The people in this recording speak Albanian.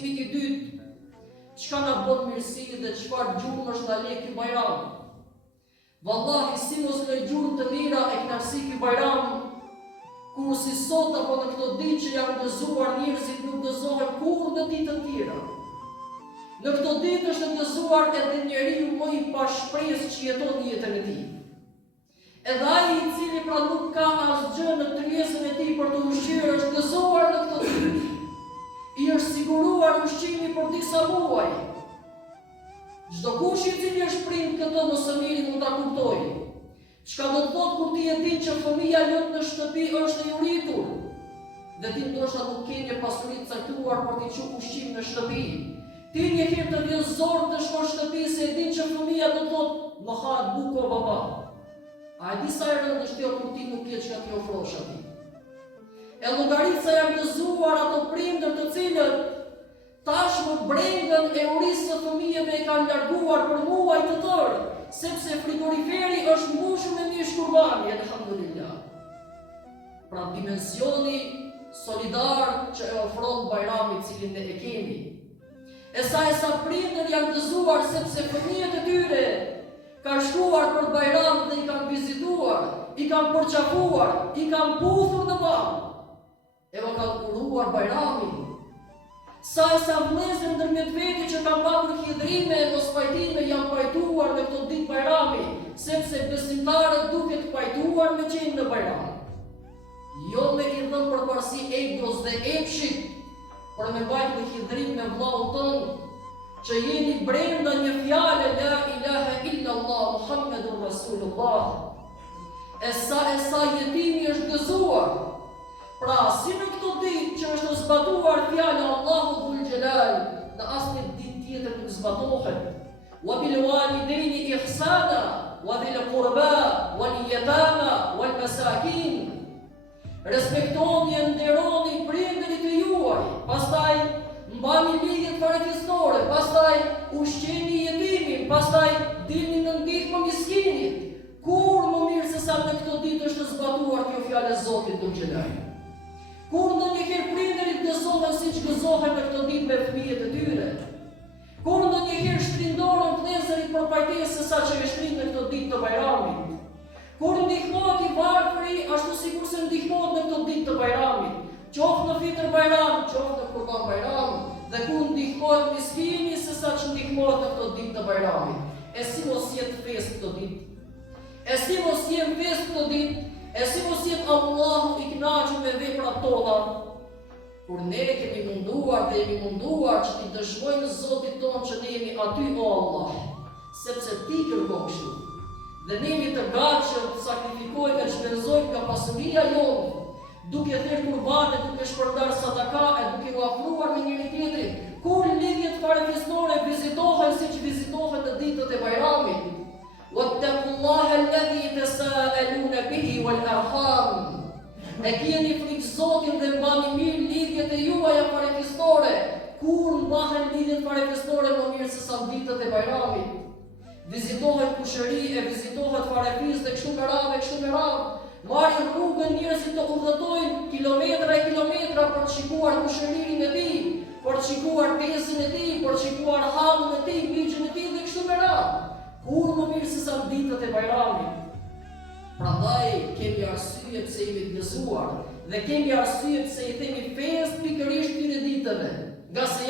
Mësimi i dytë, çka na bën mirësi dhe çfarë gjurmë është na lek ky bajram. Vallahi si mos në gjurmë të mira e kënaqësi ky bajram, kur si sot apo në këto ditë që janë gëzuar njerëzit nuk gëzohen kurrë në ditë të tjera. Në këto ditë është gëzuar edhe njeriu më i pashpresë që jeton jetën e tij. Edhe ai i cili pra nuk ka asgjë në tryezën e tij për të ushqyer është gëzuar në këto ditë. I është siguruar ushqimi për disa muaj. Çdo kush i cili është prind këto mos e miri mund ta kuptojë. Çka do të thotë kur ti e din që fëmia jot në shtëpi është e uritur, dhe ti ndoshta nuk ke një pasuri të caktuar për t'i çuar ushqim në shtëpi. Ti një herë të vjen zor të shkosh në shtëpi se e din që fëmia do të thotë më ha buko baba. A e di sa herë është kjo kur ti nuk ke çka t'i ofrosh atij? E llogaritsa janë gëzuar ato prindër të cilët tashmë brengën e urisë së fëmijëve e kanë larguar për muaj të tërë, sepse frigoriferi është mbushur me mish kurbani, elhamdulillah. Pra dimensioni solidar që e ofron bajrami cilin ne e kemi. E sa prindër janë gëzuar sepse fëmijët e tyre kanë shkuar për bajram dhe i kanë vizituar, i kanë përqafuar, i kanë puthur në banë, e o kanë uruar bajramin. Sa vëllezër ndërmjet veti që kanë patur hidhrime e mos pajtime janë pajtuar në këto ditë bajrami, sepse besimtarët duket pajtuar me qenë në bajram. Jo me i dhënë përparësi egos dhe epshit, por me bajt në hidhrim me vllaun tonë, që jeni brenda një fjale la ilaha illallah Muhammedur Rasulullah. E sa jetimi është gëzuar. Pra, si në këto ditë që është zbatuar fjala Allahu Dhul Jalal, në asnjë ditë tjetër nuk zbatohet. Wa bil walidayni ihsana, wa dhil qurba, wal yatama, wal masakin. Respektoni e nderoni prindërit e juaj, pastaj mbani ligjet farefisnore, pastaj ushqeni jetimin, pastaj dilni në ndihmë miskinit. Kur më mirë se sa në këto ditë është zbatuar kjo fjalë e Zotit Dhul Jalal. Kur ndonjëherë prindërit gëzohen siç gëzohen në këto ditë me fëmijët e tyre. Kur ndonjëherë shtrindorën vëllezërit për pajtesë sa që e shtrin në këto ditë të bajramit. Kur ndihmohet i varfëri ashtu sikur se ndihmohet në këto ditë të bajramit. Qoftë në fitër bajram, qoftë në kurban bajram, dhe kur ndihmohet miskini se sa që ndihmohet në këto ditë të bajramit. E si mos jetë festë këto ditë? E si mos jetë festë këto ditë? E si mos jetë Allahu i kënaqur me veprat tona, kur ne kemi munduar dhe jemi munduar që t'i dëshmojmë Zotit tonë që ne jemi aty o Allah, sepse ti kërkon kështu. Dhe ne jemi të gatshëm të sakrifikojmë e shpenzojmë nga pasuria jonë, duke thirrë kurbane, duke shpërndar sadaka e duke u afruar me njëri tjetrin. Kur lidhjet farefisnore vizitohen siç vizitohen në ditët e bajramit. Wattaqullaha alladhi tasaaluna bihi wal arham. E keni frikë Zotin dhe mbani mirë lidhjet e juaja farefisnore. Kur mbahen lidhjet farefisnore më mirë se sa ditët e bajramit. Vizitohet kushëri e vizitohet farefis dhe kështu me radhë. Marrin rrugën njerëzit të udhëtojnë kilometra e kilometra për të shikuar kushëririn e tij, për të shikuar tezën e tij, për të shikuar hallën e tij, miqën e tij dhe kështu me radhë. Kur më mirë se sa ditët e bajramit. Prandaj kemi arsye pse jemi të gëzuar dhe kemi arsye pse i themi festë pikërisht këtyre ditëve, nga se